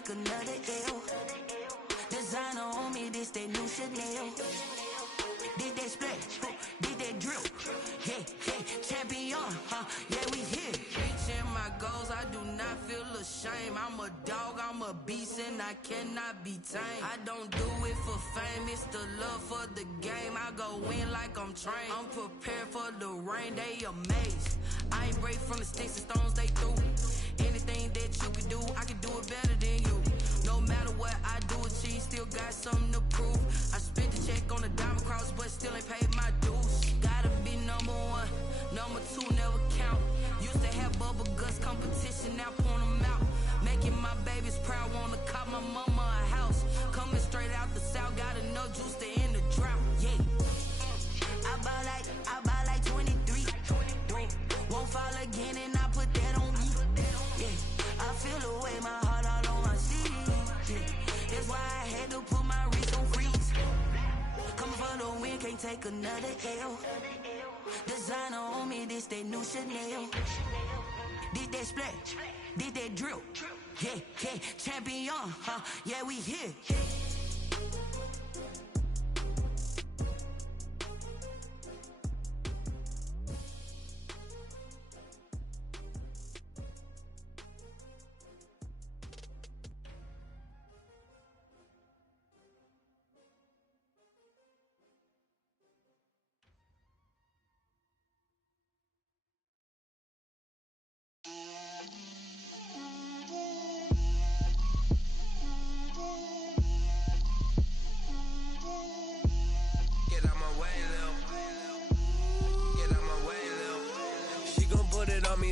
take another L. Designer on me, this that new Chanel. Did that splash, did that drip. Yeah, yeah, champion, yeah, we here. Reaching my goals, I do not feel ashamed. I'm a dog, I'm a beast, and I cannot be tamed. I don't do it for fame, it's the love for the game. I go in like I'm trained. I'm prepared for the rain, they amazed. I ain't break from the sticks and stones, they through. Anything that you can do, I can do it better than you. No matter what I do, achieve, still got something to prove. I spent the check on the diamond cross, but still ain't paid my dues. Gotta be number one, number two never count. Used to have bubble guts competition, now point them out. Making my babies proud, wanna cop my mama a house. Coming straight out the south, got enough juice to end the drought. Yeah, I buy like 23. Won't fall again, and I put that on me. Yeah, I feel the way, my heart all on my sleeve. Yeah, that's why I had to put my wrist on freeze. Coming for the win, can't take another L. Designer on me, this that new Chanel. Did that splash, did that drip. Yeah, yeah, champion, yeah, we here.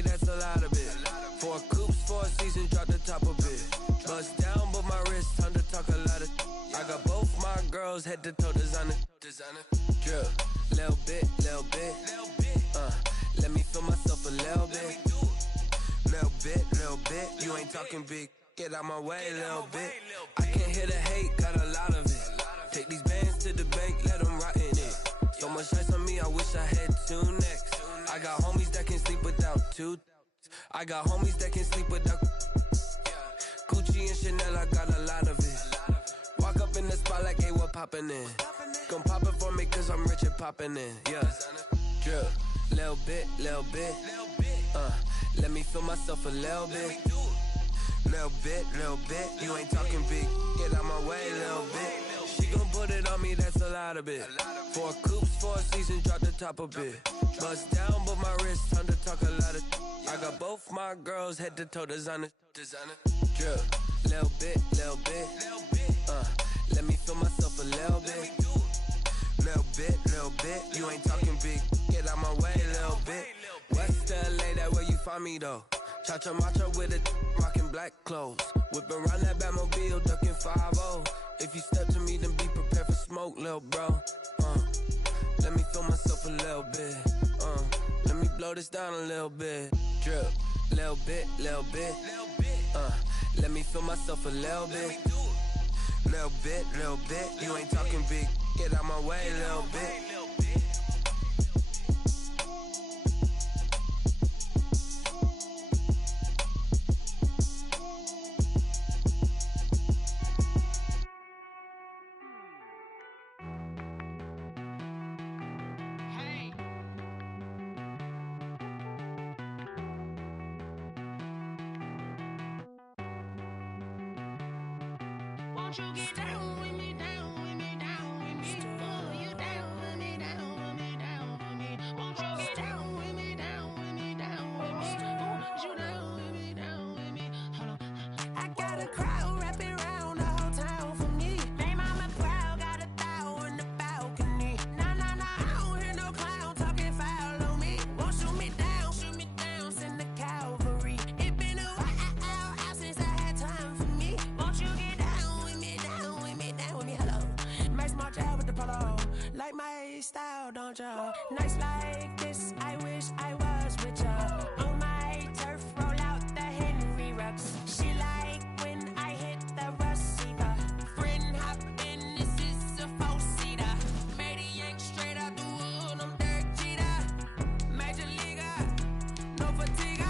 That's a lot of it. 4 coops, 4 seasons, drop the top of it. Bust down, but my wrist, time to talk a lot of. I got both my girls head to toe designer. Drip, little bit. Let me feel myself a little bit. Little bit. You ain't talking big. Get out my way, little bit. I can't hear the hate, got a lot of it. Take these bands to the bank, let them rot in it. So much ice on me, I wish I had 2 necks. I got homies that can sleep without 2. I got homies that can sleep without Gucci and Chanel, I got a lot of it. Walk up in the spot like, hey, what poppin' in? Gon' pop it for me cause I'm rich and poppin' in. Yeah, drip, little bit. Let me feel myself a little bit. Little bit. You ain't talking big. Get out my way, little bit. She gon' put it on me, that's a lot of it. 4 coops, 4 seasons, drop the top of it. Bust down, but my wrist, time to talk a lot of. I got both my girls head to toe designer. Drip, little bit. Let me feel myself a little bit. Little bit. You ain't talking big. Get out my way, little bit. West LA, that where you find me though. Cha-cha macha with it, rockin' black clothes. Whip around that Batmobile, ducking 5-0. If you step to me, then be prepared for smoke, lil' bro. Let me feel myself a little bit. Let me blow this down a little bit. Drip, little bit. Let me feel myself a little bit. Little bit. You ain't talking big. Get out my way, little bit. Won't you get down with me, down with me, down with me? Oh, you down with me, down with me, down with me. Won't you get down with me, down with me, down with me? Oh, you down with me, down with me? Hold on. I got a crowd wrapping around the whole town for me. They mama proud, got a thou on the balcony. Nah, I don't hear no clown talking foul on me. Won't shoot me down, send the cavalry. It been a while since I had time for me. Won't you get down with me, down with me, down with me? Hello. Nice smart job with the polo. Like my style, don't ya? Nice like this, I wish I was with ya. On my turf, roll out the Henry Rux. She like when I hit the receiver. Friend hop in, this is a 4-seater. Made a yank straight out the wood, I'm Derek Jeter. Major leaguer, no fatigue.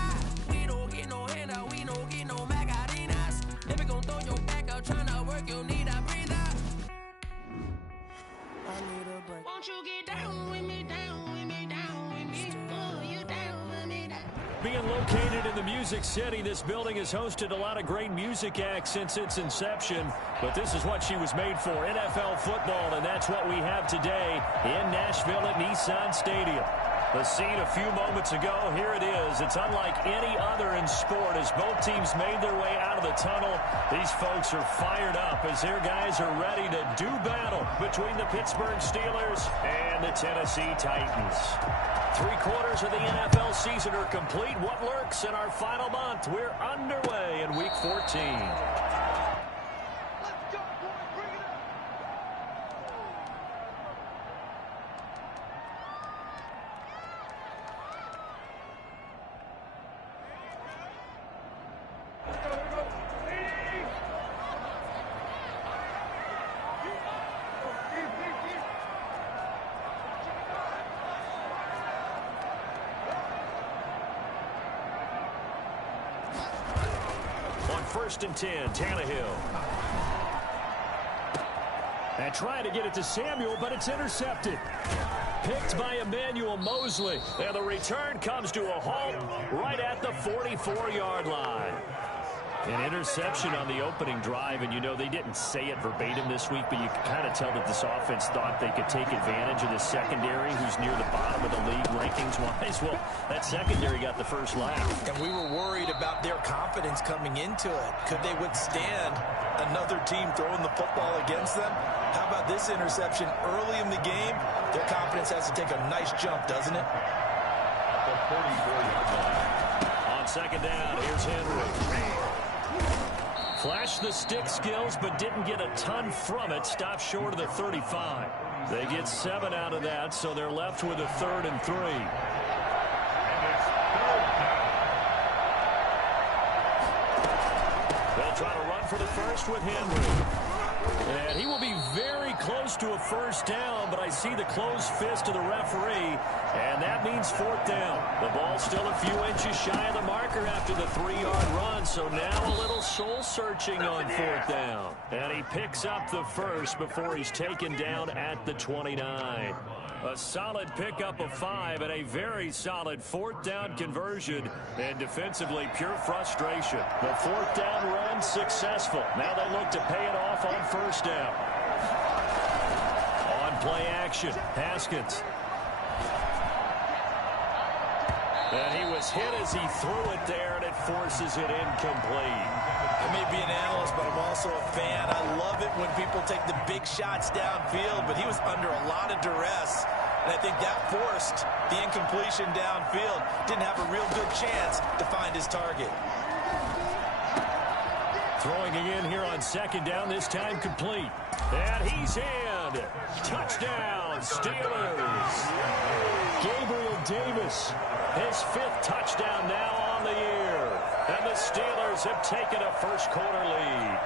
We don't get no handout, we don't get no Macarinas. Never gon' throw your Being located in the Music City, this building has hosted a lot of great music acts since its inception. But this is what she was made for, NFL football, and that's what we have today in Nashville at Nissan Stadium. The scene a few moments ago, here it is. It's unlike any other in sport as both teams made their way out of the tunnel. These folks are fired up as their guys are ready to do battle between the Pittsburgh Steelers and the Tennessee Titans. 3/4 of the NFL season are complete. What lurks in our final month? We're underway in Week 14. First and 10, Tannehill. And trying to get it to Samuel, but it's intercepted. Picked by Emmanuel Mosley. And the return comes to a halt right at the 44-yard line. An interception on the opening drive, and you know they didn't say it verbatim this week, but you can kind of tell that this offense thought they could take advantage of the secondary, who's near the bottom of the league rankings-wise. Well, that secondary got the first laugh. And we were worried about their confidence coming into it. Could they withstand another team throwing the football against them? How about this interception early in the game? Their confidence has to take a nice jump, doesn't it? The 44-yard line. On second down, here's Henry. Flashed the stick skills, but didn't get a ton from it. Stopped short of the 35. They get 7 out of that, so they're left with a 3rd and 3. They'll try to run for the first with Henry. And he will be very close to a first down, but I see the closed fist of the referee, and that means 4th down. The ball's still a few inches shy of the marker after the 3-yard run, so now a little soul-searching on 4th down. And he picks up the first before he's taken down at the 29. A solid pickup of 5 and a very solid 4th down conversion. And defensively, pure frustration. The 4th down run successful. Now they look to pay it off on 1st down. On play action, Haskins. And he was hit as he threw it there, and it forces it incomplete. I may be an analyst, but I'm also a fan. I love it when people take the big shots downfield, but he was under a lot of duress, and I think that forced the incompletion downfield. Didn't have a real good chance to find his target. Throwing again here on second down, this time complete. And he's in. Touchdown, Steelers. Gabriel Davis, his 5th touchdown now on the year. And the Steelers have taken a first-quarter lead.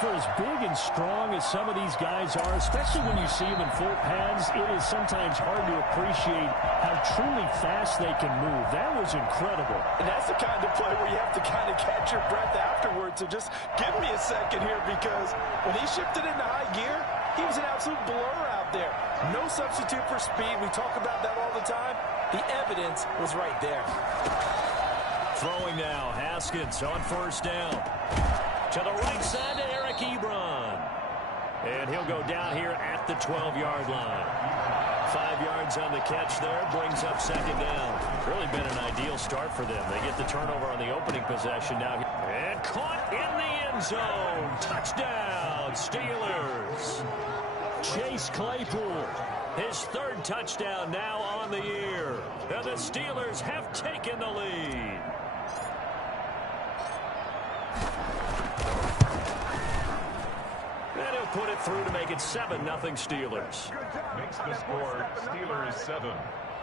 For as big and strong as some of these guys are, especially when you see them in full pads, it is sometimes hard to appreciate how truly fast they can move. That was incredible. And that's the kind of play where you have to kind of catch your breath afterwards. So just give me a second here, because when he shifted into high gear, he was an absolute blur out there. No substitute for speed. We talk about that all the time. The evidence was right there. Throwing now, Haskins on 1st down. To the right side to Eric Ebron. And he'll go down here at the 12-yard line. 5 yards on the catch there, brings up second down. Really been an ideal start for them. They get the turnover on the opening possession now. And caught in the end zone. Touchdown, Steelers. Chase Claypool, his 3rd touchdown now on the year. And the Steelers have taken the lead. And he'll put it through to make it 7-0 Steelers. Makes the score Steelers 7,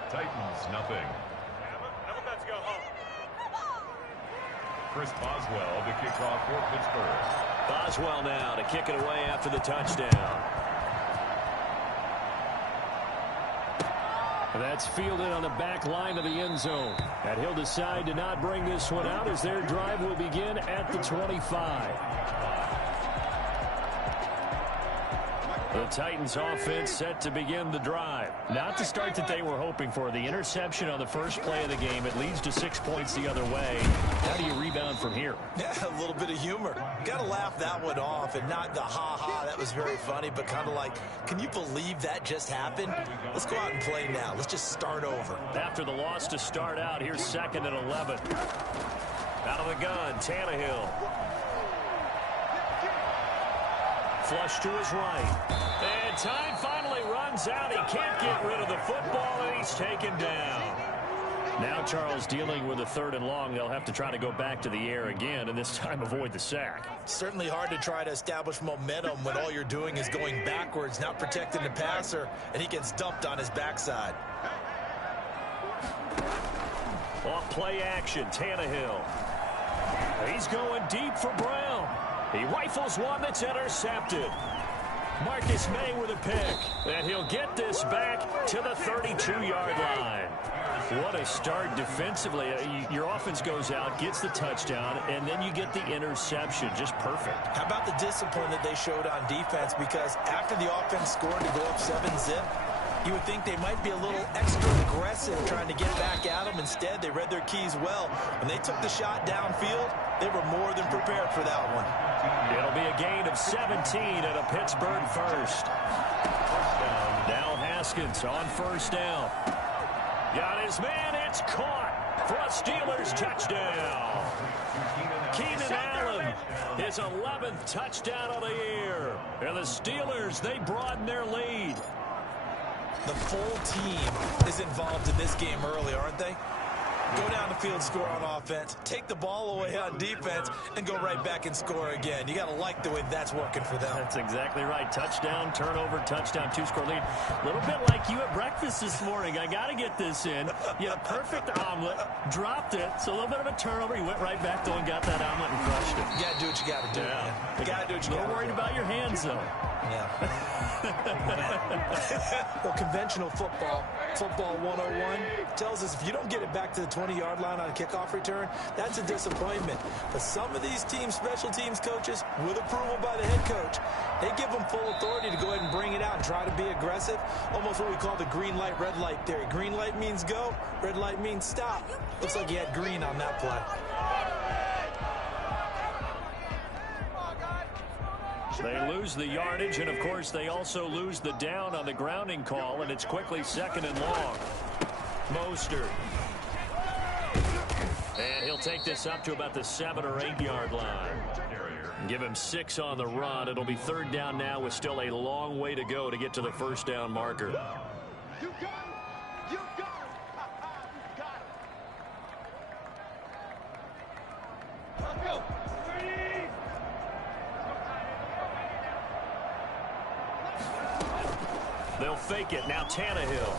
Titans 0. Let's go home. Chris Boswell to kick off for Pittsburgh. Boswell now to kick it away after the touchdown. That's fielded on the back line of the end zone. And he'll decide to not bring this one out as their drive will begin at the 25. The Titans offense set to begin the drive. Not the start that they were hoping for. The interception on the first play of the game. It leads to 6 points the other way. How do you rebound from here? Yeah, a little bit of humor. Got to laugh that one off and not the ha-ha. That was very funny, but kind of like, can you believe that just happened? Let's go out and play now. Let's just start over. After the loss to start out, here's 2nd and 11. Out of the gun, Tannehill. Flush to his right. And time finally runs out. He can't get rid of the football, and he's taken down. Now Charles dealing with a 3rd and long. They'll have to try to go back to the air again, and this time avoid the sack. Certainly hard to try to establish momentum when all you're doing is going backwards, not protecting the passer, and he gets dumped on his backside. Off play action, Tannehill. He's going deep for Brown. He rifles one that's intercepted. Marcus May with a pick. And he'll get this back to the 32-yard line. What a start defensively. Your offense goes out, gets the touchdown, and then you get the interception. Just perfect. How about the discipline that they showed on defense? Because after the offense scored to go up 7-zip, you would think they might be a little extra aggressive trying to get back at them. Instead, they read their keys well. When they took the shot downfield, they were more than prepared for that one. It'll be a gain of 17 at a Pittsburgh first. Now Haskins on 1st down. Got his man. It's caught for a Steelers touchdown. Keenan Allen, his 11th touchdown of the year. And the Steelers, they broaden their lead. The full team is involved in this game early, aren't they? Go down the field, score on offense, take the ball away on defense, and go right back and score again. You got to like the way that's working for them. That's exactly right. Touchdown, turnover, touchdown, 2-score lead. A little bit like you at breakfast this morning. I got to get this in. You had a perfect omelet, dropped it, so a little bit of a turnover. You went right back, though, and got that omelet and crushed it. You got to do what you got to do, man. You got to do what you got to do. A little worried about your hands, though. Yeah. Well, conventional football 101, tells us if you don't get it back to the 20-yard line on a kickoff return, that's a disappointment. But some of these teams, special teams coaches, with approval by the head coach, they give them full authority to go ahead and bring it out and try to be aggressive. Almost what we call the green light, red light theory. Green light means go, red light means stop. Looks like he had green on that play. They lose the yardage, and, of course, they also lose the down on the grounding call, and it's quickly 2nd and long. Mostert. And he'll take this up to about the 7 or 8 yard line. Give him 6 on the run. It'll be 3rd down now with still a long way to go to get to the 1st down marker. You got it. You got it. Let's go. They'll fake it. Now Tannehill.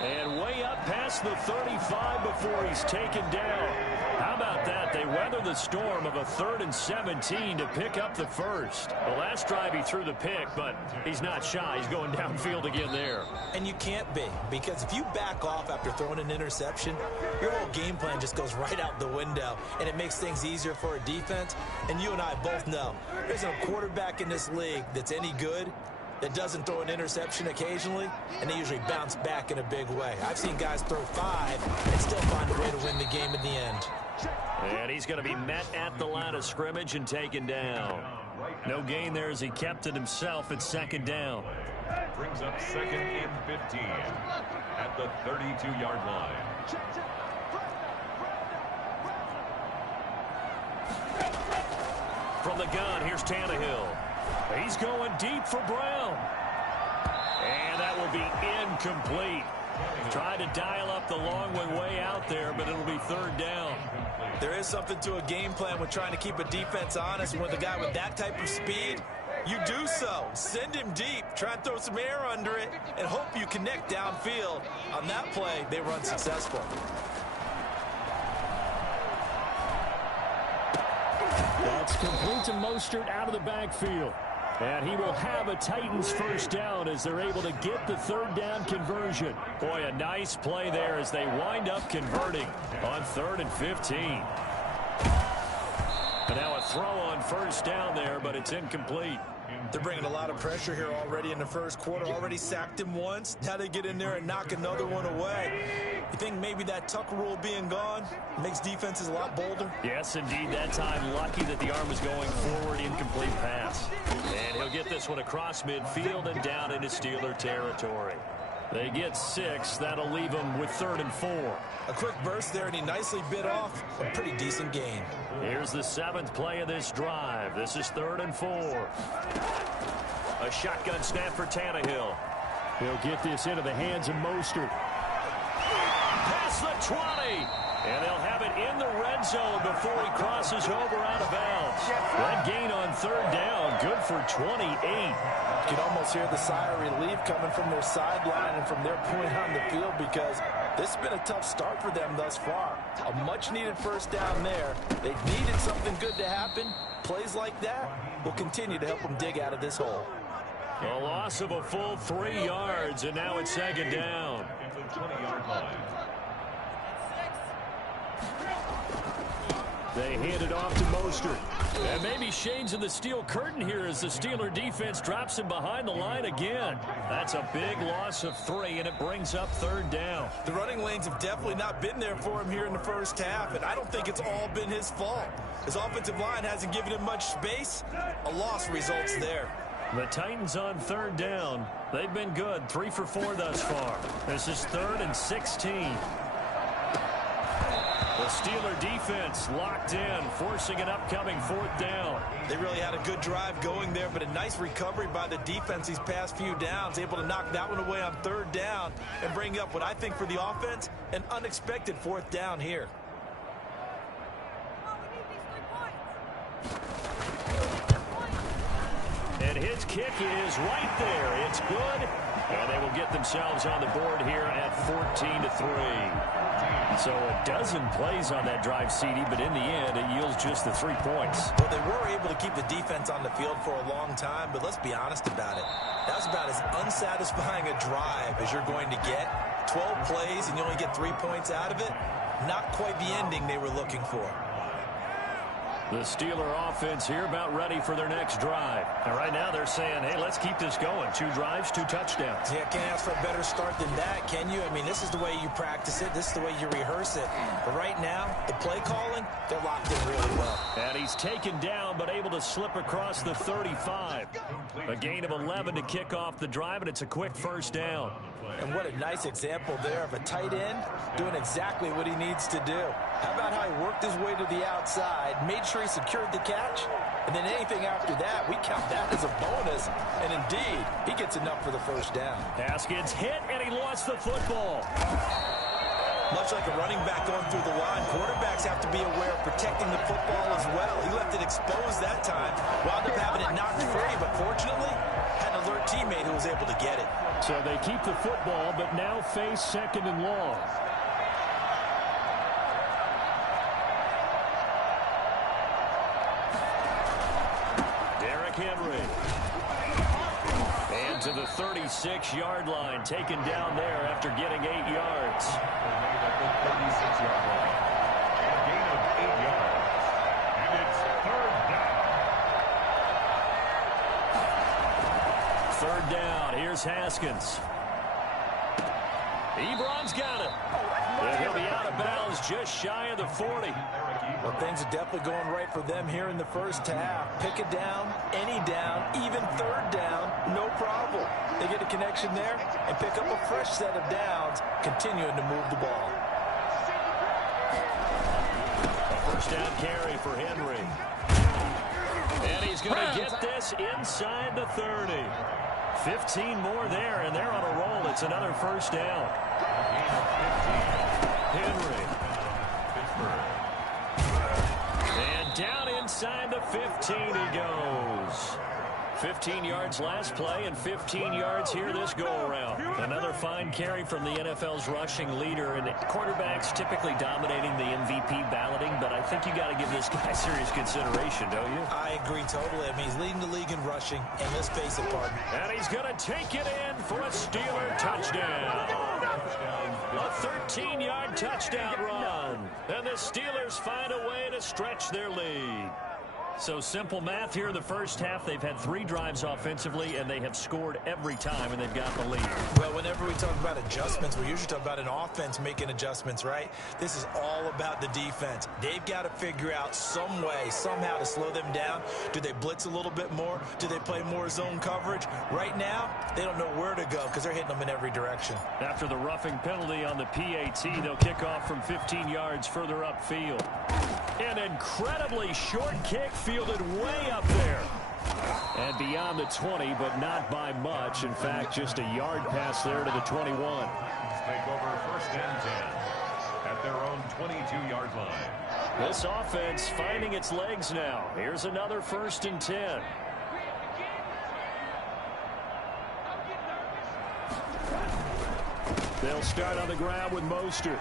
And way up past the 35 before he's taken down. How about that? They weather the storm of a 3rd and 17 to pick up the first. The last drive he threw the pick, but he's not shy. He's going downfield again there. And you can't be, because if you back off after throwing an interception, your whole game plan just goes right out the window, and it makes things easier for a defense. And you and I both know there's a quarterback in this league that's any good that doesn't throw an interception occasionally, and they usually bounce back in a big way. I've seen guys throw 5 and still find a way to win the game in the end. And he's going to be met at the line of scrimmage and taken down. No gain there as he kept it himself at 2nd down. Brings up 2nd and 15 at the 32-yard line. From the gun, here's Tannehill. He's going deep for Brown. And that will be incomplete. Tried to dial up the long one way out there, but it'll be 3rd down. There is something to a game plan with trying to keep a defense honest. With a guy with that type of speed, you do so. Send him deep. Try and throw some air under it and hope you connect downfield. On that play, they were unsuccessful. That's complete to Mostert out of the backfield. And he will have a Titans 1st down as they're able to get the 3rd down conversion. Boy, a nice play there as they wind up converting on 3rd and 15. And now a throw on 1st down there, but it's incomplete. They're bringing a lot of pressure here already in the first quarter. Already sacked him once. Now they get in there and knock another one away. You think maybe that Tucker rule being gone makes defenses a lot bolder? Yes, indeed. That time, lucky that the arm was going forward. Incomplete pass. And he'll get this one across midfield and down into Steeler territory. They get 6. That'll leave them with 3rd and 4. A quick burst there, and he nicely bit off a pretty decent gain. Here's the 7th play of this drive. This is 3rd and 4. A shotgun snap for Tannehill. He'll get this into the hands of Mostert. Past the 20. And they'll have it in the red zone before he crosses over out of bounds. That gain on 3rd down, good for 28. You can almost hear the sigh of relief coming from their sideline and from their point on the field, because this has been a tough start for them thus far. A much-needed first down there. They needed something good to happen. Plays like that will continue to help them dig out of this hole. A loss of a full 3 yards, and now it's 2nd down. They hand it off to Mostert. And maybe shades of the steel curtain here as the Steeler defense drops him behind the line again. That's a big loss of 3, and it brings up 3rd down. The running lanes have definitely not been there for him here in the first half, and I don't think it's all been his fault. His offensive line hasn't given him much space. A loss results there. The Titans on 3rd down. They've been good, 3 for 4 thus far. This is 3rd and 16. The Steeler defense locked in, forcing an upcoming 4th down. They really had a good drive going there, but a nice recovery by the defense these past few downs, able to knock that one away on 3rd down and bring up what I think for the offense, an unexpected 4th down here. And his kick is right there. It's good. And they will get themselves on the board here at 14-3. So a dozen plays on that drive, CD, but in the end, it yields just the 3 points. Well, they were able to keep the defense on the field for a long time, but let's be honest about it. That was about as unsatisfying a drive as you're going to get. 12 plays and you only get 3 points out of it. Not quite the ending they were looking for. The Steeler offense here about ready for their next drive. And right now they're saying, hey, let's keep this going. 2 drives, 2 touchdowns. Yeah, can't ask for a better start than that, can you? I mean, this is the way you practice it. This is the way you rehearse it. But right now, the play calling, they're locked in really well. And he's taken down but able to slip across the 35. A gain of 11 to kick off the drive, and it's a quick 1st down. And what a nice example there of a tight end doing exactly what he needs to do. How about how he worked his way to the outside, made sure he secured the catch, and then anything after that, we count that as a bonus. And indeed, he gets enough for the 1st down. Haskins hit, and he lost the football. Much like a running back going through the line, quarterbacks have to be aware of protecting the football as well. He left it exposed that time, wound up having it knocked free, but fortunately, had an alert teammate who was able to get it. So they keep the football, but now face 2nd and long. Derrick Henry. And to the 36-yard line, taken down there after getting 8 yards. At the 36-yard line. A gain of 8 yards. And it's 3rd down. 3rd down. Here's Haskins. Ebron's got it. And he'll be out of bounds just shy of the 40. Well, things are definitely going right for them here in the first half. Pick a down, any down, even 3rd down, no problem. They get a connection there and pick up a fresh set of downs, continuing to move the ball. A 1st down carry for Henry. And he's going to get this inside the 30. 15 more there, and they're on a roll. It's another 1st down. Henry. And down inside the 15 he goes. 15 yards last play and 15 yards here this go-around. Another fine carry from the NFL's rushing leader, and quarterbacks typically dominating the MVP balloting, but I think you got to give this guy serious consideration, don't you? I agree totally. I mean, he's leading the league in rushing, and let's face it, partner. And he's going to take it in for a Steeler touchdown. A 13-yard touchdown run. And the Steelers find a way to stretch their lead. So simple math here in the first half. They've had 3 drives offensively, and they have scored every time, and they've got the lead. Well, whenever we talk about adjustments, we usually talk about an offense making adjustments, right? This is all about the defense. They've got to figure out some way, somehow to slow them down. Do they blitz a little bit more? Do they play more zone coverage? Right now, they don't know where to go because they're hitting them in every direction. After the roughing penalty on the PAT, they'll kick off from 15 yards further upfield. An incredibly short kick fielded way up there. And beyond the 20, but not by much. In fact, just a yard pass there to the 21. Take over first and 10 at their own 22-yard line. This offense finding its legs now. Here's another first and 10. They'll start on the ground with Mostert.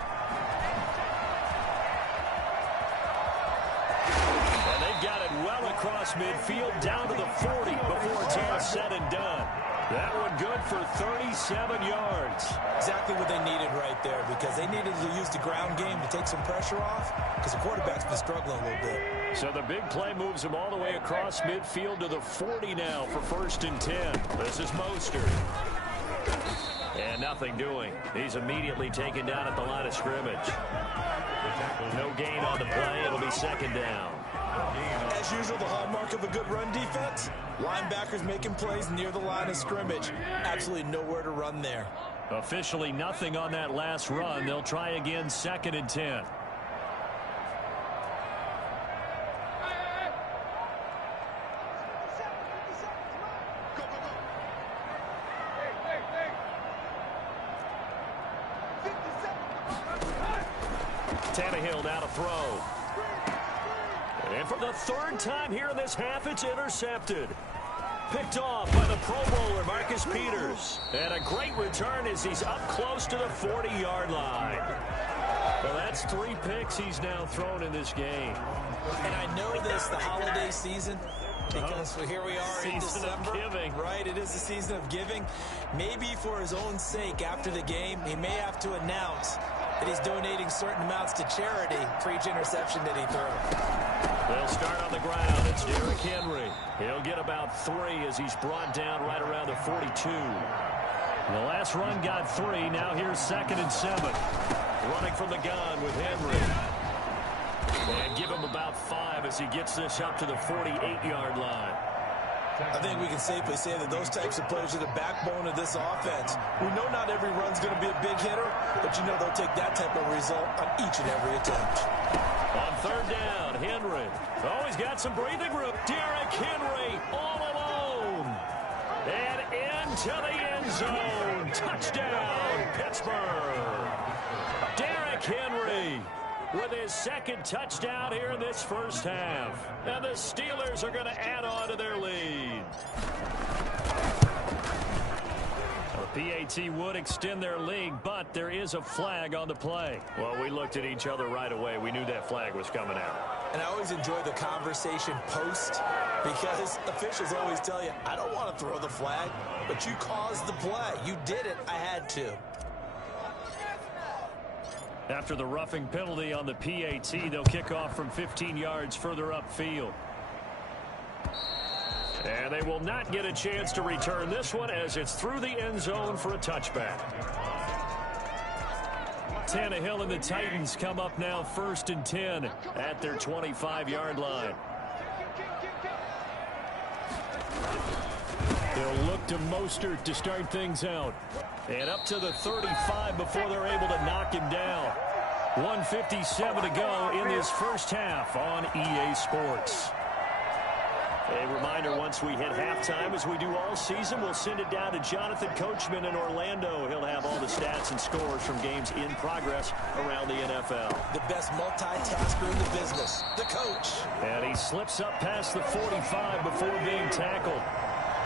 Got it well across midfield down to the 40 before it's all said and done. That one good for 37 yards. Exactly what they needed right there, because they needed to use the ground game to take some pressure off, because the quarterback's been struggling a little bit. So the big play moves him all the way across midfield to the 40 now for first and 10. This is Mostert. And nothing doing. He's immediately taken down at the line of scrimmage. No gain on the play. It'll be second down. As usual, the hallmark of a good run defense, linebackers making plays near the line of scrimmage. Absolutely nowhere to run there. Officially nothing on that last run. They'll try again, second and 10. Tannehill now to throw. And for the 3rd time here in this half, it's intercepted. Picked off by the Pro Bowler, Marcus Peters. And a great return as he's up close to the 40-yard line. Well, that's 3 picks he's now thrown in this game. And I know this, the holiday season, because here we are in December. Of giving. Right, it is the season of giving. Maybe for his own sake, after the game, he may have to announce that he's donating certain amounts to charity for each interception that he threw. They'll start on the ground. It's Derrick Henry. He'll get about 3 as he's brought down right around the 42. The last run got 3. Now here's second and 7. Running from the gun with Henry. And give him about 5 as he gets this up to the 48-yard line. I think we can safely say that those types of plays are the backbone of this offense. We know not every run's going to be a big hitter, but you know they'll take that type of result on each and every attempt. On 3rd down, Henry. Oh, he's got some breathing room. Derrick Henry all alone. And into the end zone. Touchdown, Pittsburgh. Derrick Henry with his 2nd touchdown here in this first half. And the Steelers are going to add on to their lead. The PAT would extend their lead, but there is a flag on the play. Well, we looked at each other right away. We knew that flag was coming out. And I always enjoy the conversation post, because officials always tell you, I don't want to throw the flag, but you caused the play. You did it. I had to. After the roughing penalty on the PAT, they'll kick off from 15 yards further upfield. And they will not get a chance to return this one as it's through the end zone for a touchback. Tannehill and the Titans come up now 1st and 10 at their 25-yard line. They'll look to Mostert to start things out. And up to the 35 before they're able to knock him down. 1:57 to go in this first half on EA Sports. A reminder, once we hit halftime, as we do all season, we'll send it down to Jonathan Coachman in Orlando. He'll have all the stats and scores from games in progress around the NFL. The best multitasker in the business, the coach. And he slips up past the 45 before being tackled.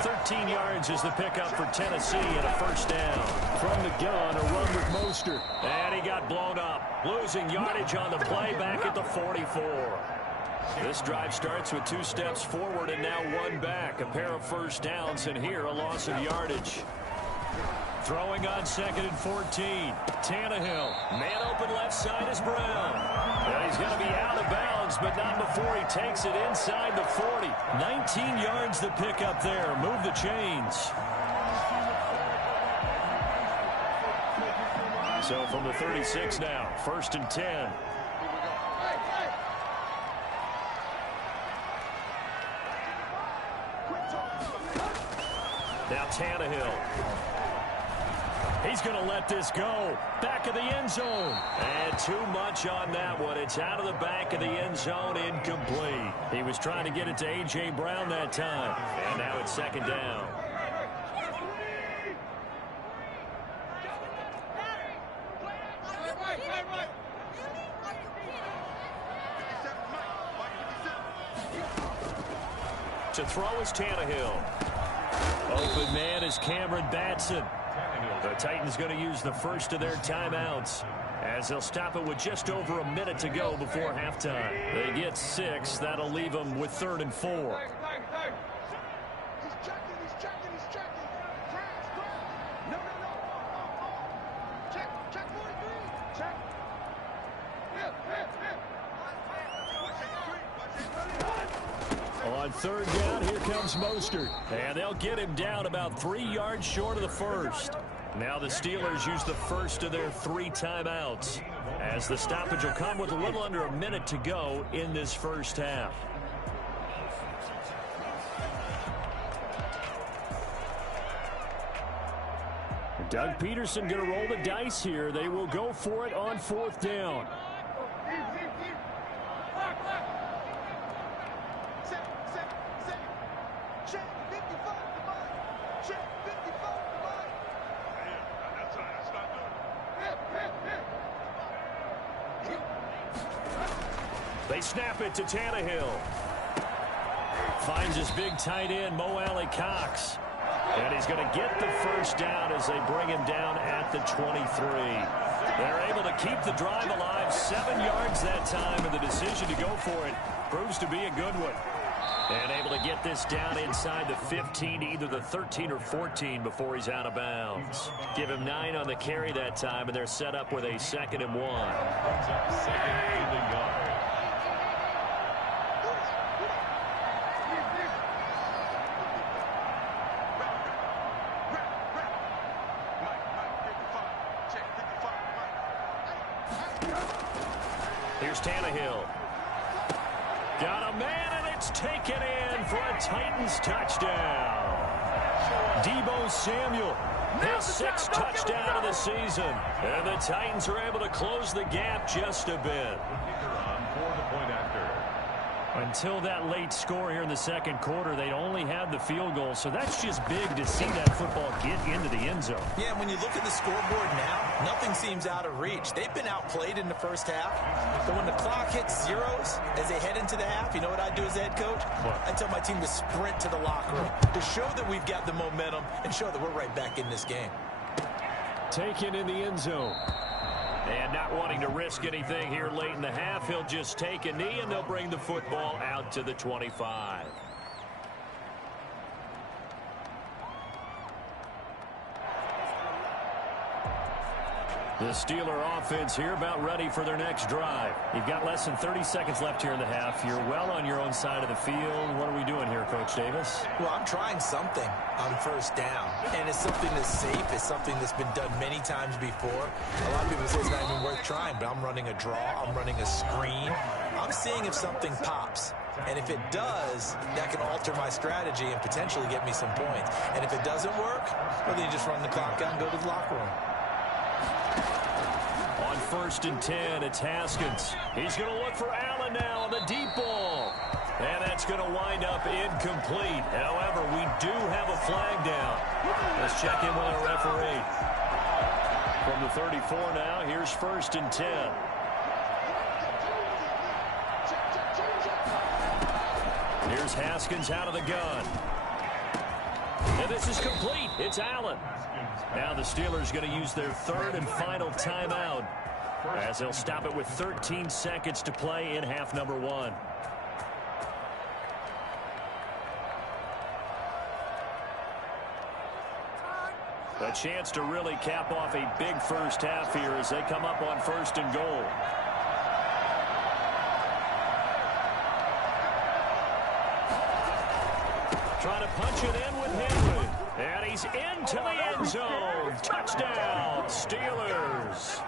13 yards is the pickup for Tennessee and a first down. From the gun, a run with Mostert. And he got blown up, losing yardage on the play back at the 44. This drive starts with 2 steps forward and now 1 back. A pair of first downs, and here a loss of yardage. Throwing on 2nd and 14. Tannehill. Man open left side is Brown. And he's going to be out of bounds downs, but not before he takes it inside the 40. 19 yards to pick up there. Move the chains. So from the 36 now, 1st and 10. Now Tannehill. He's going to let this go. Back of the end zone. And too much on that one. It's out of the back of the end zone, incomplete. He was trying to get it to A.J. Brown that time. And now it's 2nd down. To throw is Tannehill. Open man is Cameron Batson. The Titans going to use the first of their timeouts as they'll stop it with just over a minute to go before halftime. They get 6. That'll leave them with 3rd and 4. On 3rd down, here comes Mostert. And they'll get him down about 3 yards short of the first. Now the Steelers use the first of their 3 timeouts, as the stoppage will come with a little under a minute to go in this first half. Doug Peterson going to roll the dice here. They will go for it on 4th down. They snap it to Tannehill. Finds his big tight end, Mo Alley Cox. And he's going to get the first down as they bring him down at the 23. They're able to keep the drive alive. 7 yards that time, and the decision to go for it proves to be a good one. And able to get this down inside the 15, either the 13 or 14 before he's out of bounds. Give him 9 on the carry that time, and they're set up with a 2nd and 1. Here's Tannehill. Got a man, and it's taken in for a Titans touchdown. Deebo Samuel, his 6th touchdown of the season. And the Titans are able to close the gap just a bit. Until that late score here in the 2nd quarter, they'd only had the field goal, so that's just big to see that football get into the end zone. Yeah, and when you look at the scoreboard now, nothing seems out of reach. They've been outplayed in the first half, but when the clock hits zeros as they head into the half, you know what I do as the head coach? What? I tell my team to sprint to the locker room to show that we've got the momentum and show that we're right back in this game. Taken in the end zone. And not wanting to risk anything here late in the half, he'll just take a knee, and they'll bring the football out to the 25. The Steeler offense here about ready for their next drive. You've got less than 30 seconds left here in the half. You're well on your own side of the field. What are we doing here, Coach Davis? Well, I'm trying something on 1st down, and it's something that's safe. It's something that's been done many times before. A lot of people say it's not even worth trying, but I'm running a draw. I'm running a screen. I'm seeing if something pops. And if it does, that can alter my strategy and potentially get me some points. And if it doesn't work, well, then you just run the clock out and go to the locker room. On 1st and 10, it's Haskins. He's going to look for Allen now on the deep ball. And that's going to wind up incomplete. However, we do have a flag down. Let's check in with our referee. From the 34 now, here's 1st and 10. Here's Haskins out of the gun. And this is complete. It's Allen. Now the Steelers going to use their 3rd and final timeout, as they'll stop it with 13 seconds to play in half number 1. A chance to really cap off a big first half here as they come up on 1st and goal. Trying to punch it in with Henry. And he's into the end zone. Touchdown, Steelers.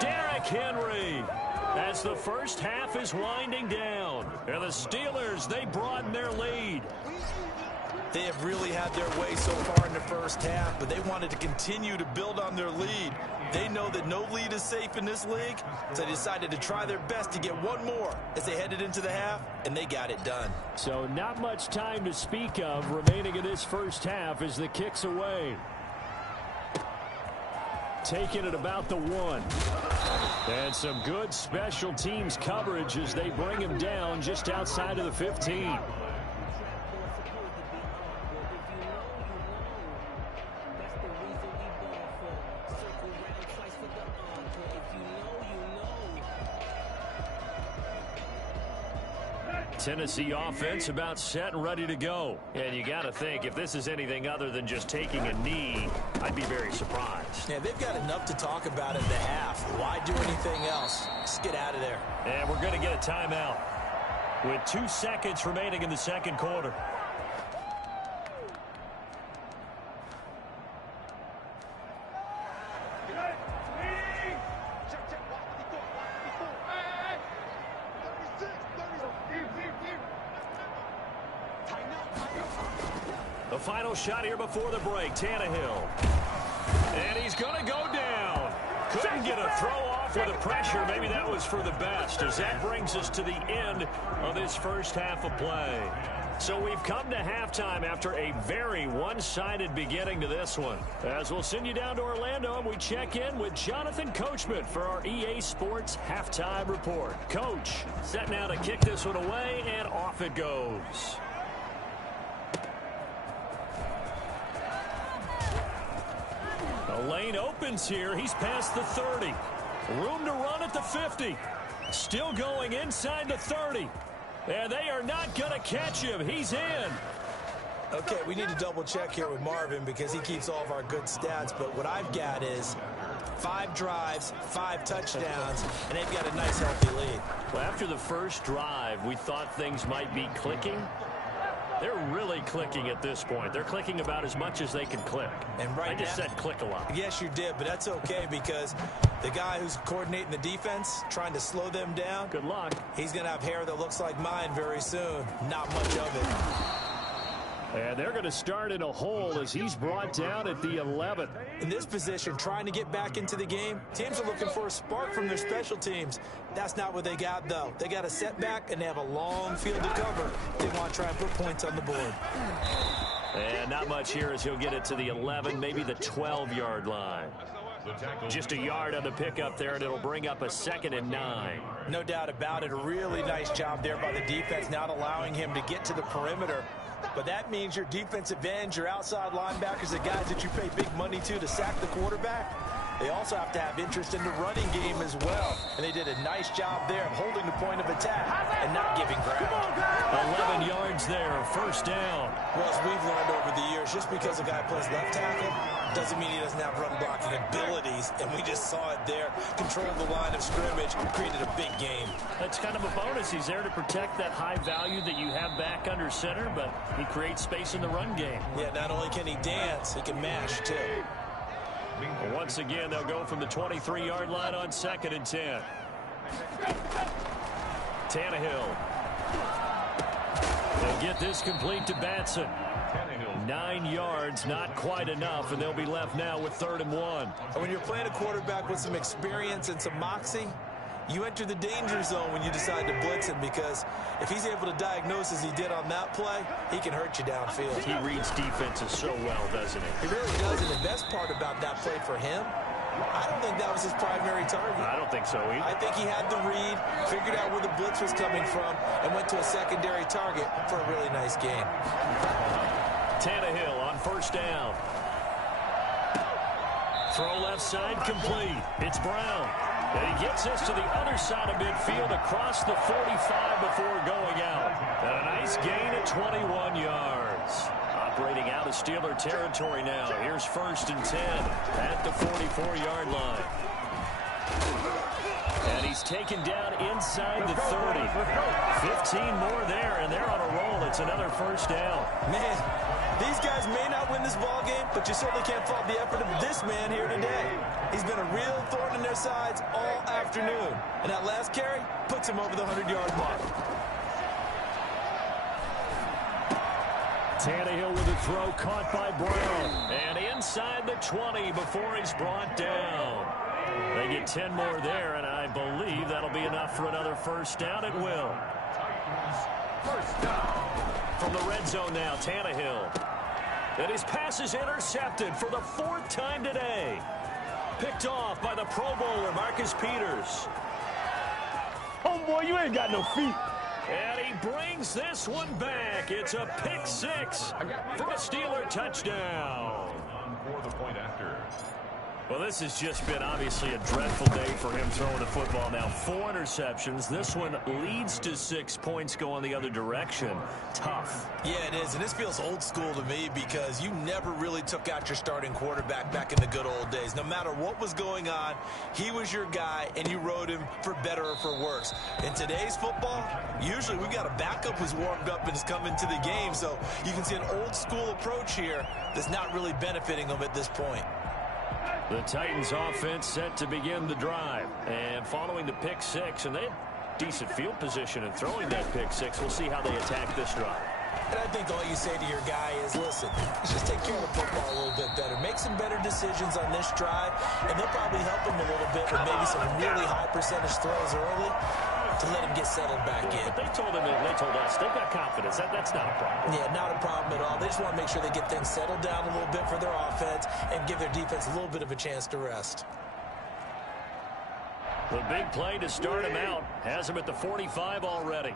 Derrick Henry. As the first half is winding down. And the Steelers, they broaden their lead. They have really had their way so far in the first half, but they wanted to continue to build on their lead. They know that no lead is safe in this league, so they decided to try their best to get one more as they headed into the half, and they got it done. So not much time to speak of remaining in this first half as the kick's away. Taking it about the 1. And some good special teams coverage as they bring him down just outside of the 15. Tennessee offense about set and ready to go. And you got to think, if this is anything other than just taking a knee, I'd be very surprised. Yeah, they've got enough to talk about in the half. Why do anything else? Just get out of there. And we're going to get a timeout with 2 seconds remaining in the second quarter. The final shot here before the break, Tannehill. And he's going to go down. Couldn't get a throw off with the pressure. Maybe that was for the best, as that brings us to the end of this first half of play. So we've come to halftime after a very one-sided beginning to this one. As we'll send you down to Orlando, and we check in with Jonathan Coachman for our EA Sports Halftime Report. Coach, set now to kick this one away, and off it goes. The lane opens here. He's past the 30. Room to run at the 50. Still going inside the 30. And they are not going to catch him. He's in. Okay, we need to double check here with Marvin because he keeps all of our good stats. But what I've got is 5 drives, 5 touchdowns, and they've got a nice healthy lead. Well, after the first drive, we thought things might be clicking. They're really clicking at this point. They're clicking about as much as they can click. And right I just now, said click a lot. Yes, you did, but that's okay because the guy who's coordinating the defense, trying to slow them down. Good luck. He's going to have hair that looks like mine very soon. Not much of it. And they're going to start in a hole as he's brought down at the 11. In this position, trying to get back into the game, teams are looking for a spark from their special teams. That's not what they got, though. They got a setback, and they have a long field to cover. They want to try and put points on the board. And not much here as he'll get it to the 11, maybe the 12-yard line. Just a yard on the pickup there, and it'll bring up a 2nd and 9. No doubt about it. A really nice job there by the defense, not allowing him to get to the perimeter. But that means your defensive ends, your outside linebackers, the guys that you pay big money to sack the quarterback, they also have to have interest in the running game as well. And they did a nice job there of holding the point of attack and not giving ground. 11 yards there, first down. Well, as we've learned over the years, just because a guy plays left tackle doesn't mean he doesn't have run blocking abilities. And we just saw it there. Controlled the line of scrimmage, created a big game. That's kind of a bonus. He's there to protect that high value that you have back under center, but he creates space in the run game. Yeah, not only can he dance, he can mash too. Well, once again, they'll go from the 23-yard line on 2nd and 10. Tannehill. They'll get this complete to Batson. 9 yards, not quite enough, and they'll be left now with 3rd and 1. And when you're playing a quarterback with some experience and some moxie, you enter the danger zone when you decide to blitz him, because if he's able to diagnose as he did on that play, he can hurt you downfield. He reads defenses so well, doesn't he? He really does, and the best part about that play for him, I don't think that was his primary target. I don't think so either. I think he had the read, figured out where the blitz was coming from, and went to a secondary target for a really nice game. Tannehill on first down. Throw left side complete. It's Brown. And he gets us to the other side of midfield across the 45 before going out. And a nice gain of 21 yards. Operating out of Steeler territory now. Here's 1st and 10 at the 44-yard line. And he's is taken down inside the 30. 15 more there, and they're on a roll. It's another first down. Man, these guys may not win this ball game, but you certainly can't fault the effort of this man here today. He's been a real thorn in their sides all afternoon. And that last carry puts him over the 100-yard mark. Tannehill with a throw caught by Brown. And inside the 20 before he's brought down. They get 10 more there, and I believe that'll be enough for another first down. It will. First down. From the red zone now, Tannehill. And his pass is intercepted for the 4th time today. Picked off by the Pro Bowler, Marcus Peters. Homeboy, you ain't got no feet. And he brings this one back. It's a pick 6 for a Steeler touchdown. For the point after. Well, this has just been obviously a dreadful day for him throwing the football. Now 4 interceptions. This one leads to 6 points going the other direction. Tough. Yeah, it is, and this feels old school to me because you never really took out your starting quarterback back in the good old days. No matter what was going on, he was your guy, and you rode him for better or for worse. In today's football, usually we've got a backup who's warmed up and is coming to the game, so you can see an old school approach here that's not really benefiting them at this point. The Titans offense set to begin the drive. And following the pick 6, and they had decent field position in throwing that pick 6. We'll see how they attack this drive. And I think all you say to your guy is, listen, just take care of the football a little bit better. Make some better decisions on this drive, and they'll probably help him a little bit with maybe some really high percentage throws early to let him get settled back in. But they told him, and they told us, they've got confidence. That's not a problem. Yeah, not a problem at all. They just want to make sure they get things settled down a little bit for their offense and give their defense a little bit of a chance to rest. The big play to start him out has him at the 45 already.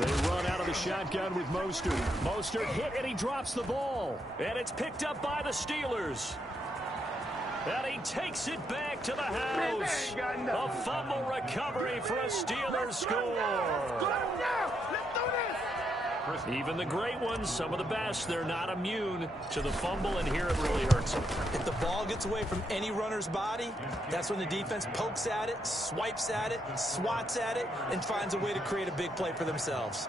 They run out of the shotgun with Mostert. Mostert hit, and he drops the ball. And it's picked up by the Steelers. And he takes it back to the house. A fumble recovery for a Steelers score. Even the great ones, some of the best, they're not immune to the fumble, and here it really hurts them. If the ball gets away from any runner's body, that's when the defense pokes at it, swipes at it, swats at it, and finds a way to create a big play for themselves.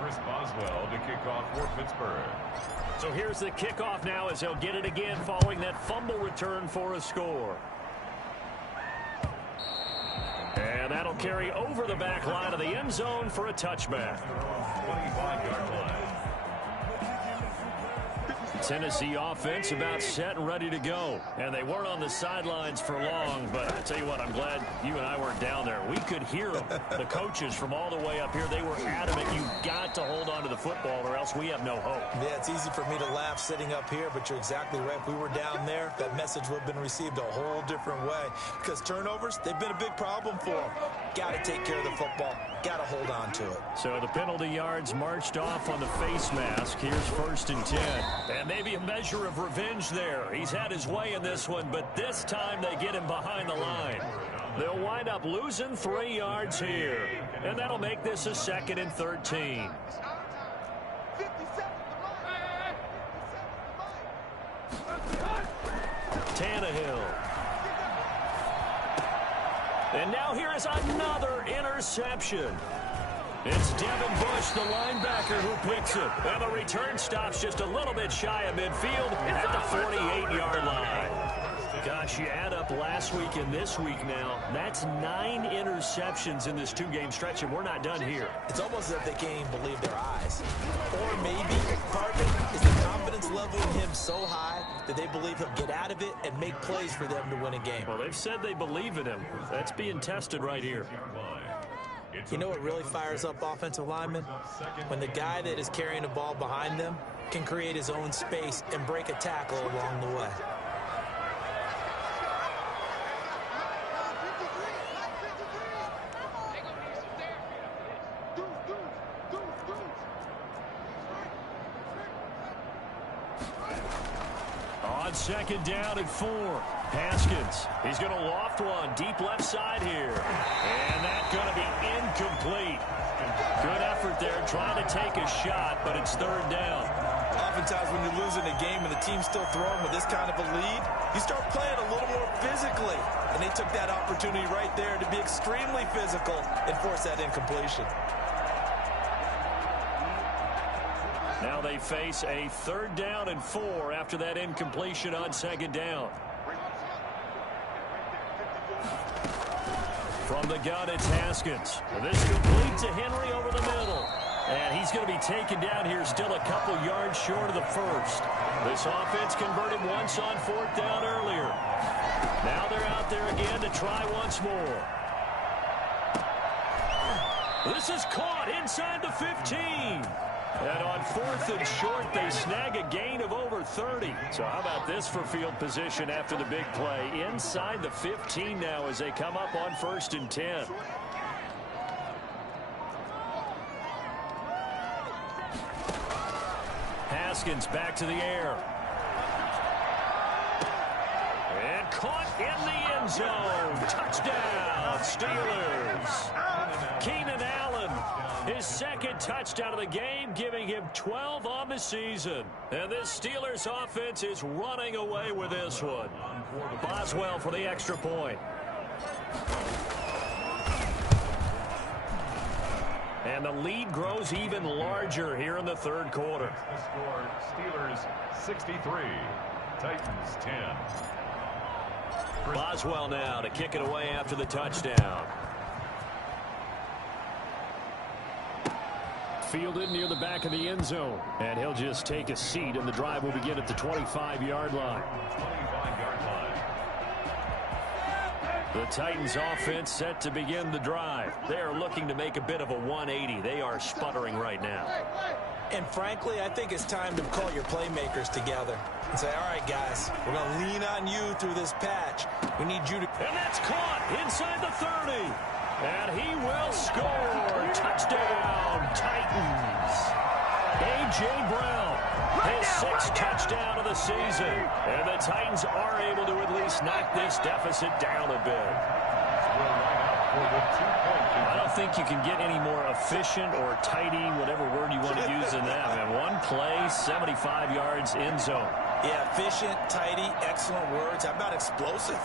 Chris Boswell to kick off for Pittsburgh. So here's the kickoff now as they'll get it again following that fumble return for a score. And that'll carry over the back line of the end zone for a touchback. 25-yard line. Tennessee offense about set and ready to go. And they weren't on the sidelines for long, but I tell you what, I'm glad you and I weren't down there. We could hear them. The coaches from all the way up here, they were adamant. You've got to hold on to the football or else we have no hope. Yeah, it's easy for me to laugh sitting up here, but you're exactly right. If we were down there, that message would have been received a whole different way. Because turnovers, they've been a big problem for them. Got to take care of the football. Got to hold on to it. So the penalty yards marched off on the face mask. Here's 1st and 10. And maybe a measure of revenge there. He's had his way in this one, but this time they get him behind the line. They'll wind up losing 3 yards here. And that'll make this a 2nd and 13. Tannehill. And now here is another interception. It's Devin Bush, the linebacker, who picks it. And the return stops just a little bit shy of midfield at the 48-yard line. Gosh, you add up last week and this week now. That's 9 interceptions in this 2-game stretch, and we're not done here. It's almost as if they can't even believe their eyes. Or maybe part of it is the confidence level in him so high that they believe he'll get out of it and make plays for them to win a game. Well, they've said they believe in him. That's being tested right here. You know what really fires up offensive linemen? When the guy that is carrying the ball behind them can create his own space and break a tackle along the way. On 2nd down and 4. Haskins, he's going to loft one deep left side here. And that's going to be incomplete. Good effort there trying to take a shot, but it's 3rd down. Oftentimes when you're losing a game and the team's still throwing with this kind of a lead, you start playing a little more physically. And they took that opportunity right there to be extremely physical and force that incompletion. Now they face a 3rd down and 4 after that incompletion on 2nd down. From the gun, it's Haskins. This complete to Henry over the middle. And he's going to be taken down here, still a couple yards short of the first. This offense converted once on 4th down earlier. Now they're out there again to try once more. This is caught inside the 15. And on 4th and short, they snag a gain of over 30. So how about this for field position after the big play? Inside the 15 now as they come up on 1st and 10. Haskins back to the air. And caught in the end zone. Touchdown, Steelers. Keenan Allen, his 2nd touchdown of the game, giving him 12 on the season. And this Steelers offense is running away with this one. Boswell for the extra point. And the lead grows even larger here in the 3rd quarter. The score, Steelers 63, Titans 10. Boswell now to kick it away after the touchdown. Fielded near the back of the end zone. And he'll just take a seat, and the drive will begin at the 25-yard line. 25-yard line. The Titans offense set to begin the drive. They are looking to make a bit of a 180. They are sputtering right now. And frankly, I think it's time to call your playmakers together and say, all right, guys, we're going to lean on you through this patch. We need you to... And that's caught inside the 30. And he will score. Touchdown, Titans. A.J. Brown, his 6th touchdown of the season. And the Titans are able to at least knock this deficit down a bit. I don't think you can get any more efficient or tidy, whatever word you want to use in that. Man, one play, 75 yards, end zone. Yeah, efficient, tidy, excellent words. How about explosive?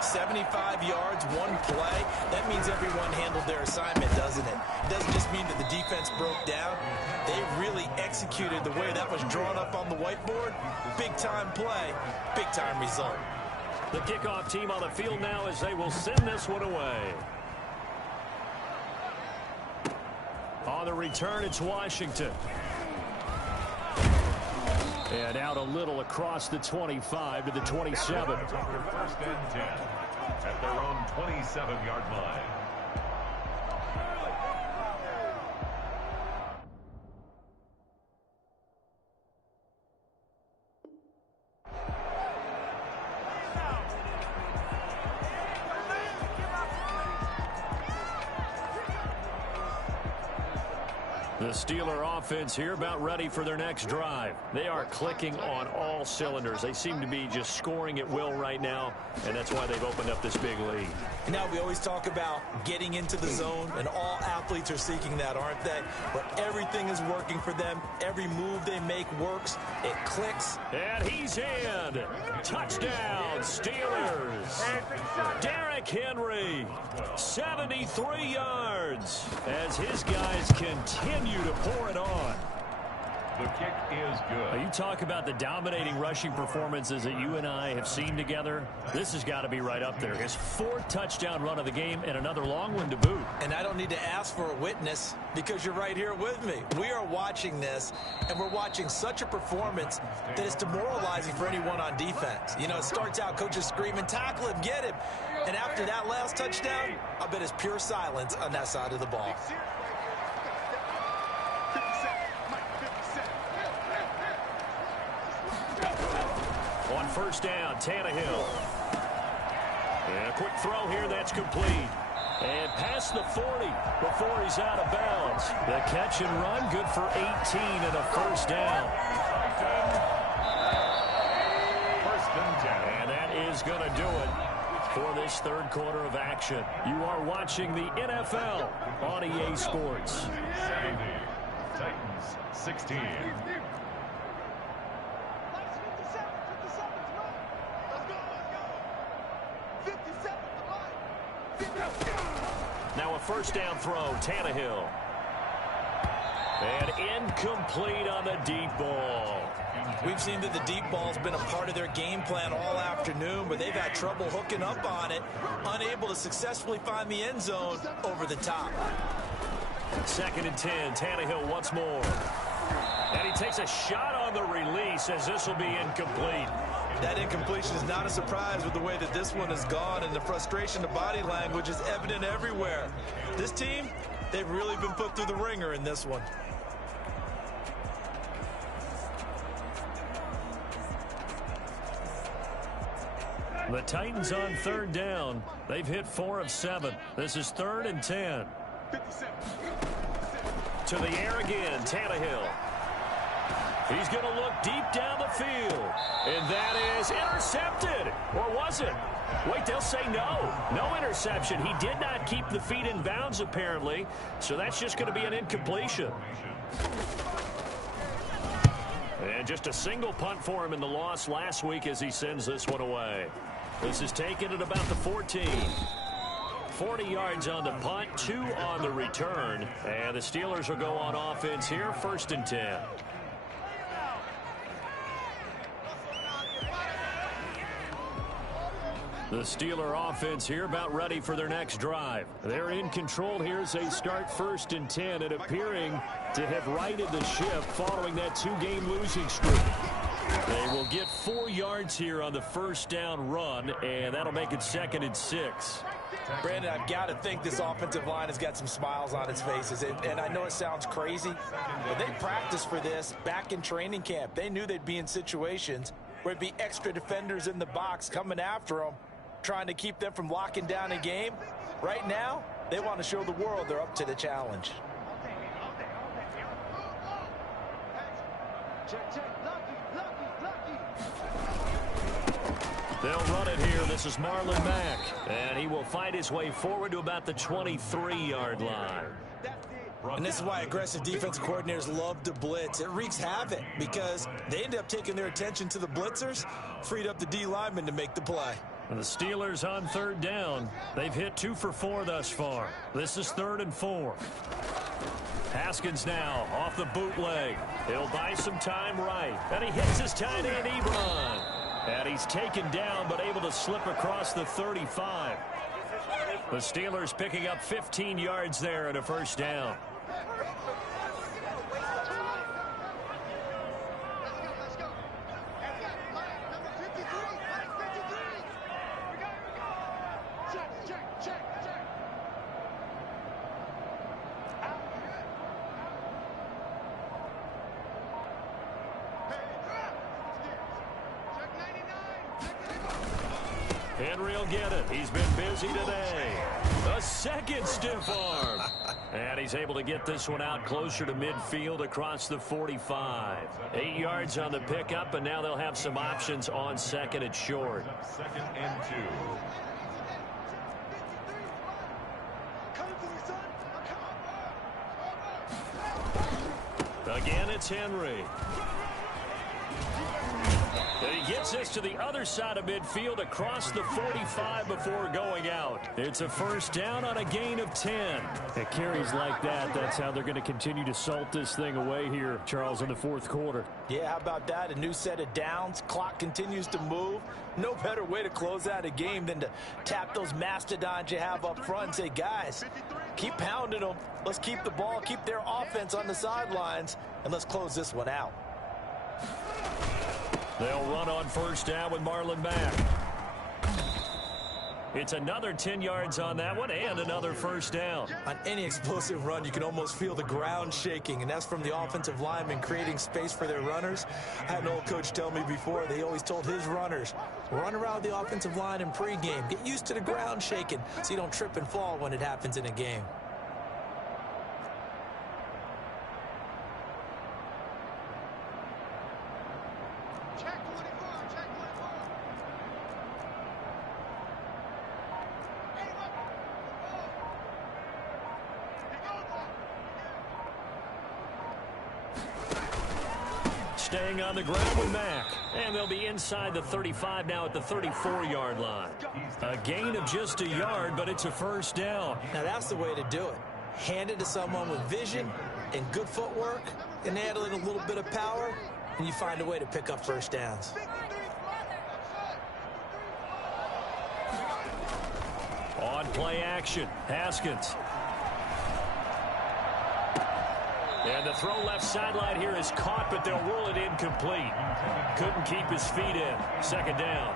75 yards, one play. That means everyone handled their assignment, doesn't it? It doesn't just mean that the defense broke down. They really executed the way that was drawn up on the whiteboard. Big-time play, big-time result. The kickoff team on the field now as they will send this one away. On the return, it's Washington. And out a little across the 25 to the 27. 1st and 10 at their own 27-yard line. The Steeler offense here about ready for their next drive. They are clicking on all cylinders. They seem to be just scoring at will right now, and that's why they've opened up this big lead. Now we always talk about getting into the zone, and all athletes are seeking that, aren't they? Where everything is working for them. Every move they make works. It clicks. And he's in. Touchdown, Steelers. Derrick Henry, 73 yards as his guys continue to pour it on. The kick is good. You talk about the dominating rushing performances that you and I have seen together. This has got to be right up there. His 4th touchdown run of the game and another long one to boot. And I don't need to ask for a witness because you're right here with me. We are watching this, and we're watching such a performance that it's demoralizing for anyone on defense. You know, it starts out coaches screaming, tackle him, get him. And after that last touchdown, I bet it's pure silence on that side of the ball. On 1st down, Tannehill. And a quick throw here, that's complete. And past the 40 before he's out of bounds. The catch and run, good for 18 and a 1st down. 1st and 10. And that is going to do it for this 3rd quarter of action. You are watching the NFL on EA Sports. 70, Titans 16. Now a first down throw, Tannehill. And incomplete on the deep ball. We've seen that the deep ball's been a part of their game plan all afternoon, but they've had trouble hooking up on it, unable to successfully find the end zone over the top. 2nd and 10, Tannehill once more. And he takes a shot on the release as this will be incomplete. That incompletion is not a surprise with the way that this one has gone, and the frustration of body language is evident everywhere. This team, they've really been put through the ringer in this one. The Titans on 3rd down. They've hit 4 of 7. This is 3rd and 10. To the air again, Tannehill. He's going to look deep down the field. And that is intercepted. Or was it? Wait, they'll say no. No interception. He did not keep the feet in bounds, apparently. So that's just going to be an incompletion. And just a single punt for him in the loss last week as he sends this one away. This is taken at about the 14. 40 yards on the punt, 2 on the return. And the Steelers will go on offense here, 1st and 10. The Steeler offense here about ready for their next drive. They're in control here as they start 1st and 10 and appearing to have righted the ship following that 2-game losing streak. They will get 4 yards here on the first down run, and that'll make it 2nd and 6. Brandon, I've got to think this offensive line has got some smiles on its faces. And I know it sounds crazy, but they practiced for this back in training camp. They knew they'd be in situations where there'd be extra defenders in the box coming after them, trying to keep them from locking down a game. Right now, they want to show the world they're up to the challenge. They'll run it here. This is Marlon Mack. And he will fight his way forward to about the 23-yard line. And this is why aggressive defensive coordinators love to blitz. It wreaks havoc because they end up taking their attention to the blitzers, freed up the D linemen to make the play. And the Steelers on 3rd down. They've hit 2 for 4 thus far. This is 3rd and 4. Haskins now off the bootleg. He'll buy some time right. And he hits his tight end, Ebron. And he's taken down but able to slip across the 35. The Steelers picking up 15 yards there and a first down. Henry will get it. He's been busy today. A second stiff arm. And he's able to get this one out closer to midfield across the 45. 8 yards on the pickup, and now they'll have some options on 2nd and short. 2nd and 2. Again, it's Henry. He gets this to the other side of midfield across the 45 before going out. It's a first down on a gain of 10. At carries like that, that's how they're going to continue to salt this thing away here, Charles, in the 4th quarter. Yeah, how about that? A new set of downs. Clock continues to move. No better way to close out a game than to tap those mastodons you have up front and say, guys, keep pounding them. Let's keep the ball, keep their offense on the sidelines, and let's close this one out. They'll run on first down with Marlon Mack. It's another 10 yards on that one and another first down. On any explosive run, you can almost feel the ground shaking, and that's from the offensive linemen creating space for their runners. I had an old coach tell me before, they always told his runners, run around the offensive line in pregame. Get used to the ground shaking so you don't trip and fall when it happens in a game. staying on the ground with Mack. And they'll be inside the 35 now at the 34-yard line. A gain of just a yard, but it's a first down. Now that's the way to do it. Hand it to someone with vision and good footwork, and add in a little bit of power, and you find a way to pick up first downs. On play action, Haskins. And the throw left sideline here is caught, but they'll rule it incomplete. Couldn't keep his feet in. Second down.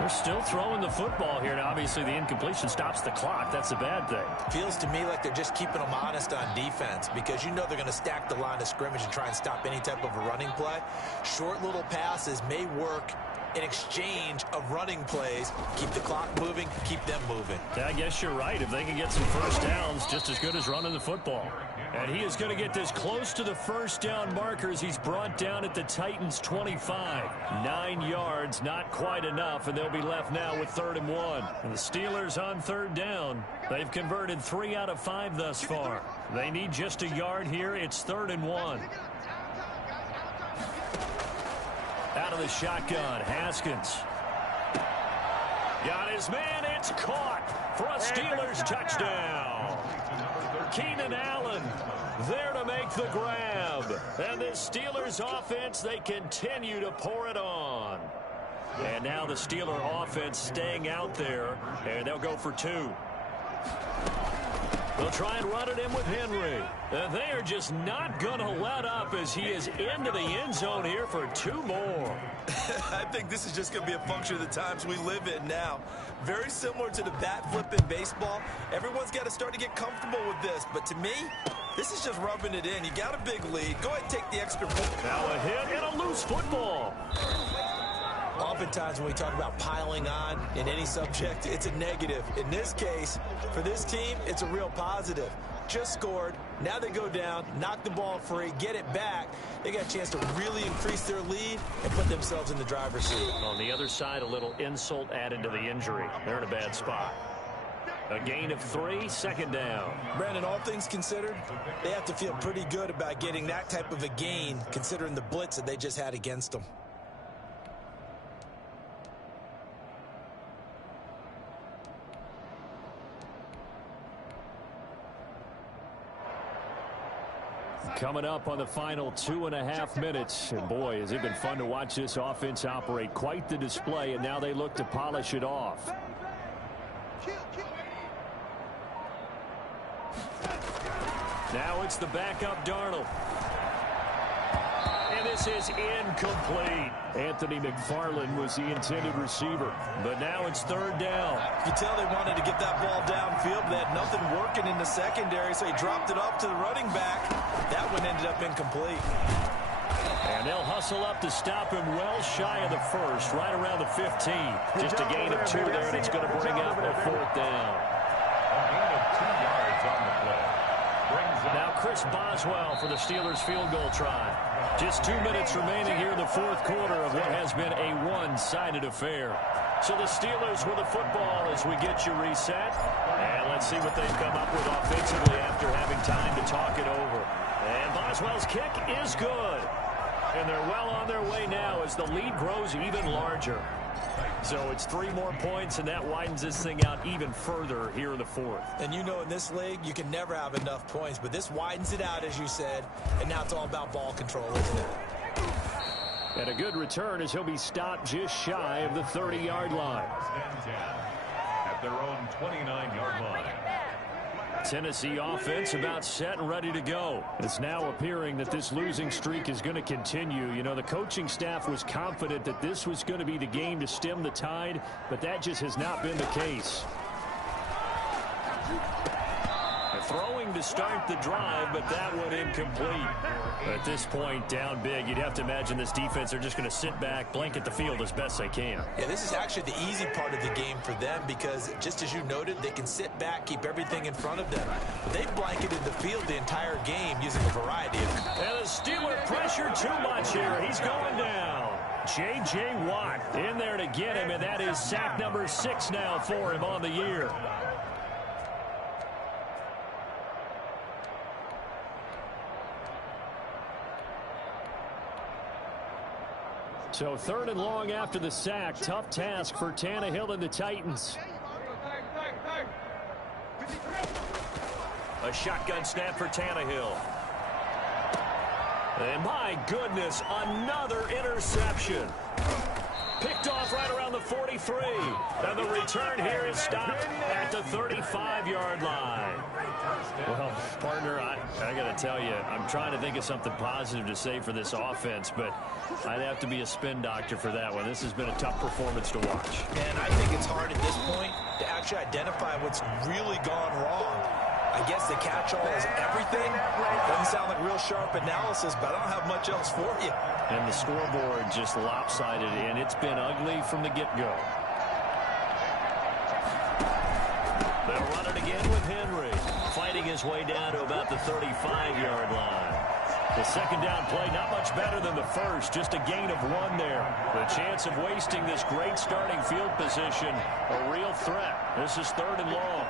They're still throwing the football here. Now, obviously, the incompletion stops the clock. That's a bad thing. Feels to me like they're just keeping them honest on defense because you know they're going to stack the line of scrimmage and try and stop any type of a running play. Short little passes may work in exchange of running plays. Keep the clock moving, keep them moving. Yeah, I guess you're right. If they can get some first downs, just as good as running the football. And he is going to get this close to the first down markers. He's brought down at the Titans' 25. 9 yards, not quite enough, and they'll be left now with 3rd and 1. And the Steelers on 3rd down. They've converted 3 out of 5 thus far. They need just a yard here. It's 3rd and 1. Out of the shotgun, Haskins. Got his man, it's caught for a Steelers touchdown. Keenan Allen there to make the grab. And the Steelers offense, they continue to pour it on. And now the Steeler offense staying out there, and they'll go for 2. They'll try and run it in with Henry. And they are just not going to let up as he is into the end zone here for 2 more. I think this is just going to be a function of the times we live in now. Very similar to the bat flip in baseball. Everyone's got to start to get comfortable with this. But to me, this is just rubbing it in. You got a big lead. Go ahead and take the extra point. Now a hit and a loose football. Oftentimes when we talk about piling on in any subject, it's a negative. In this case, for this team, it's a real positive. Just scored. Now they go down, knock the ball free, get it back. They got a chance to really increase their lead and put themselves in the driver's seat. On the other side, a little insult added to the injury. They're in a bad spot. A gain of 3, 2nd down. Brandon, all things considered, they have to feel pretty good about getting that type of a gain considering the blitz that they just had against them. Coming up on the final 2.5 minutes. And boy, has it been fun to watch this offense operate. Quite the display, and now they look to polish it off. Now it's the backup Darnold. And this is incomplete. Anthony McFarland was the intended receiver. But now it's 3rd down. You can tell they wanted to get that ball downfield. They had nothing working in the secondary, so he dropped it off to the running back. That one ended up incomplete. And they'll hustle up to stop him well shy of the 1st, right around the 15. Just a gain of 2 there, and it's going to bring up a 4th down. A gain of 2 yards on the play. Now Chris Boswell for the Steelers field goal try. Just 2 minutes remaining here in the 4th quarter of what has been a one-sided affair. So the Steelers with the football as we get you reset. And let's see what they've come up with offensively after having time to talk it over. And Boswell's kick is good. And they're well on their way now as the lead grows even larger. So it's 3 more points, and that widens this thing out even further here in the 4th. And you know in this league, you can never have enough points, but this widens it out, as you said, and now it's all about ball control, isn't it? And a good return as he'll be stopped just shy of the 30-yard line. At their own 29-yard line. Tennessee offense about set and ready to go. It's now appearing that this losing streak is going to continue. You know, the coaching staff was confident that this was going to be the game to stem the tide, but that just has not been the case. Throwing to start the drive, but that one incomplete. At this point, down big, you'd have to imagine this defense are just going to sit back, blanket the field as best they can. Yeah, this is actually the easy part of the game for them because, just as you noted, they can sit back, keep everything in front of them. They've blanketed the field the entire game using a variety of... And the Steeler pressure too much here. He's going down. J.J. Watt in there to get him, and that is sack number 6 now for him on the year. So 3rd and long after the sack. Tough task for Tannehill and the Titans. A shotgun snap for Tannehill. And my goodness, another interception. Picked off right around the 43. And the return here is stopped at the 35-yard line. Well, partner, I got to tell you, I'm trying to think of something positive to say for this offense, but I'd have to be a spin doctor for that one. This has been a tough performance to watch. And I think it's hard at this point to actually identify what's really gone wrong. I guess the catch-all is everything. Doesn't sound like real sharp analysis, but I don't have much else for you. And the scoreboard just lopsided, and it's been ugly from the get-go. They'll run it again with Henry, fighting his way down to about the 35-yard line. The second down play, not much better than the first, just a gain of 1 there. The chance of wasting this great starting field position, a real threat. This is 3rd and long.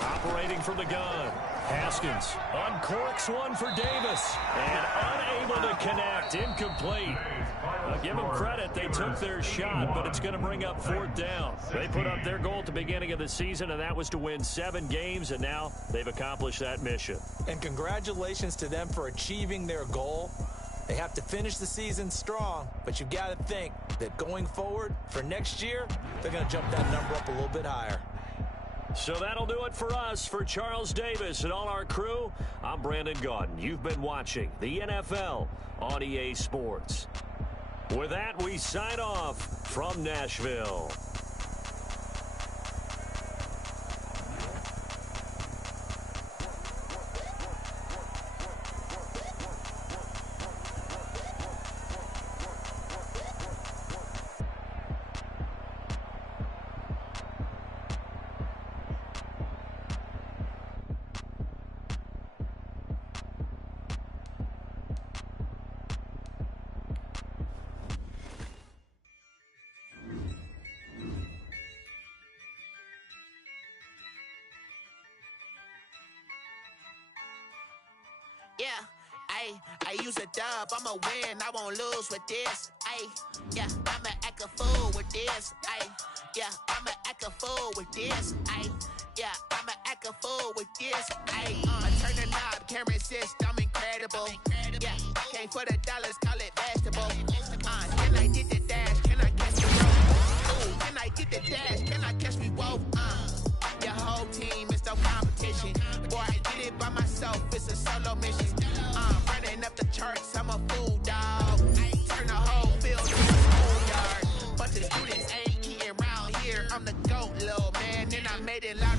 Operating from the gun. Haskins uncorks one for Davis. And unable to connect. Incomplete. I'll give them credit. They took their shot, but it's going to bring up 4th down. They put up their goal at the beginning of the season, and that was to win 7 games, and now they've accomplished that mission. And congratulations to them for achieving their goal. They have to finish the season strong, but you've got to think that going forward for next year, they're going to jump that number up a little bit higher. So that'll do it for us. For Charles Davis and all our crew, I'm Brandon Gaudin. You've been watching the NFL on EA Sports. With that, we sign off from Nashville. Yeah, I use a dub, I'ma win, I won't lose with this. Yeah, I'ma act a fool with this. Yeah, I'ma act a fool with this. Yeah, I'ma act a fool with this. I turn the knob, can't resist, I'm incredible. Yeah, came for the dollars, call it vegetable. Can I get the dash? Can I catch the rope? Ooh, can I get the dash? Can I catch me both? Your whole team is no competition. Boy, I did it by myself, it's a solo mission. Running up the charts, I'm a fool, dog. Turn the whole field to a schoolyard. But the students ain't eating around here. I'm the GOAT, little man, and I made it loud.